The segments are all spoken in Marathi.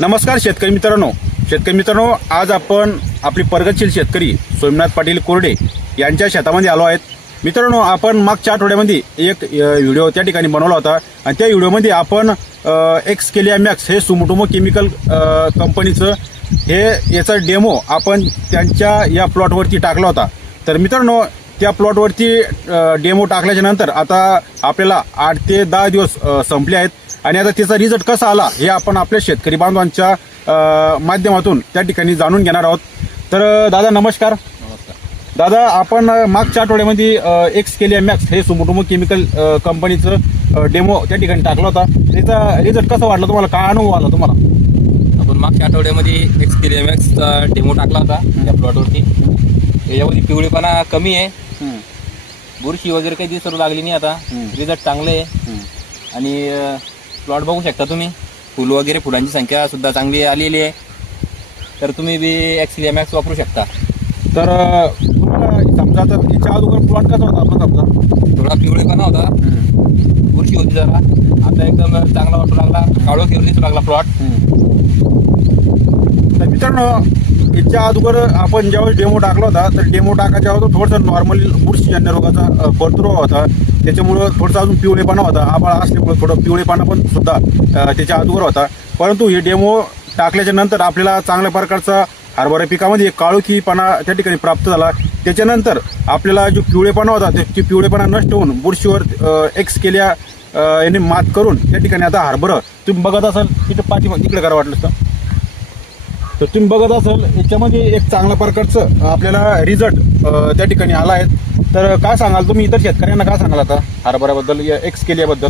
नमस्कार शेतकरी मित्रांनो, आज आपण आपले प्रगतशील शेतकरी सोमनाथ पाटील कोरडे यांच्या शेतामध्ये आलो आहेत. मित्रांनो, आपण मागच्या आठवड्यामध्ये एक व्हिडिओ त्या ठिकाणी बनवला होता आणि त्या व्हिडिओमध्ये आपण एक्सकेलिया मॅक्स हे सुमोटोमो केमिकल कंपनीचं याचा डेमो आपण त्यांच्या या प्लॉटवरती टाकला होता. तर मित्रांनो, त्या प्लॉटवरती डेमो टाकल्याच्या नंतर आता आपल्याला 8 ते 10 दिवस संपले आहेत आणि आता त्याचा रिझल्ट कसा आला हे आपण आपल्या शेतकरी बांधवांच्या माध्यमातून त्या ठिकाणी जाणून घेणार आहोत. तर दादा नमस्कार. दादा, आपण मागच्या आठवड्यामध्ये एक्सकेलिया मॅक्स हे सुमोटोमो केमिकल कंपनीचं डेमो त्या ठिकाणी टाकला होता. त्याचा रिझल्ट कसा वाटला तुम्हाला, काय अनुभव आला तुम्हाला? आपण मागच्या आठवड्यामध्ये एक्सकेलिया मॅक्सचा डेमो टाकला होता त्या प्लॉटवरती. याच्यामध्ये पिवळेपणा कमी आहे, बुरशी वगैरे काही दिसू लागली नाही. आता रिझल्ट चांगले आहे आणि प्लॉट बघू शकता तुम्ही, फुल वगैरे फुलांची संख्या सुद्धा चांगली आलेली आहे. तर तुम्ही बी एक्सकेलिया मॅक्स वापरू शकता. तर तुम्हाला समजा तर याच्या अगोदर प्लॉट कसा होता आपला? समजा थोडा पिवळेपणा होता, बुरशी होती जरा. आता एकदम चांगला वाटू लागला, काळोखीवर दिसू लागला प्लॉट. तर मित्रांनो, याच्या अगोदर आपण ज्यावेळेस डेमो टाकला होता तर डेमो टाकायच्या अगोदर थोडंसं नॉर्मल बुरशीजन्य रोगाचा कर्तृत्व होता, त्याच्यामुळं थोडंसं अजून पिवळेपणा होता. आभाळ असल्यामुळे थोडं पिवळेपणा पण सुद्धा त्याच्या अगोदर होता. परंतु हे डेमो टाकल्याच्या नंतर आपल्याला चांगल्या प्रकारचा हरभरा पिकामध्ये एक काळोखीपणा त्या ठिकाणी प्राप्त झाला. त्याच्यानंतर आपल्याला जो पिवळेपणा होता ते पिवळेपणा नष्ट होऊन बुरशीवर एक्सकेलिया याने मात करून त्या ठिकाणी आता हरभरा तुम्ही बघत असाल तिथं पाठीमागे तिकडे करा वाटलं तर तुम्ही बघत असाल याच्यामध्ये एक चांगल्या प्रकारचं आपल्याला रिझल्ट त्या ठिकाणी आला आहे. तर काय सांगाल तुम्ही इतर शेतकऱ्यांना, काय सांगाल आता हरभऱ्याबद्दल, एक्सकेलियाबद्दल?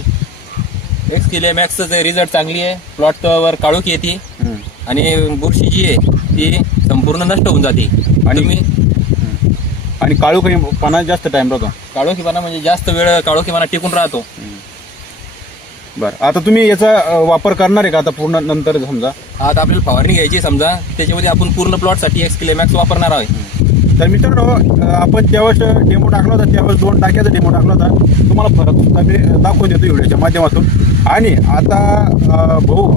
एक्सकेलिया मॅक्सचं रिझल्ट चांगली आहे. प्लॉटवर काळोखी येते आणि बुरशी जी आहे ती संपूर्ण नष्ट होऊन जाते. आणि काळोखीपणा जास्त टाइम राहतो. काळोखीपणा म्हणजे जास्त वेळ काळोखीपणा टिकून राहतो. बरं, आता तुम्ही याचा वापर करणार आहे का आता पूर्ण नंतर? समजा आता आपल्याला फवारणी घ्यायची, समजा त्याच्यामध्ये आपण पूर्ण प्लॉटसाठी एक्सकेलिया मॅक्स वापरणार आहोत. तर मित्रांनो, आपण त्यावेळेस डेमो टाकला होता, त्यावेळेस 2 टाक्याचा डेमो टाकला होता. तुम्हाला फरक सुद्धा मी दाखवून देतो व्हिडिओच्या माध्यमातून. आणि आता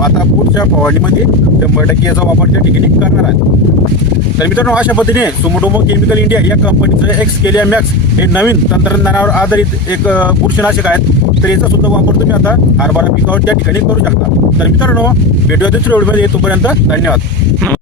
आता पुढच्या फवारणीमध्ये 100% याचा वापर त्या ठिकाणी करणार आहे. तर मित्रांनो, अशा पद्धतीने सुमोटोमो केमिकल इंडिया या कंपनीचं एक्सकेलिया मॅक्स हे नवीन तंत्रज्ञानावर आधारित एक बुरशीनाशक आहेत. तर याचा सुद्धा वापर तुम्ही आता हरभरा पिकावर त्या ठिकाणी करू शकता. तर मित्रांनो, भेटूया दुसऱ्या व्हिडिओमध्ये. तोपर्यंत धन्यवाद.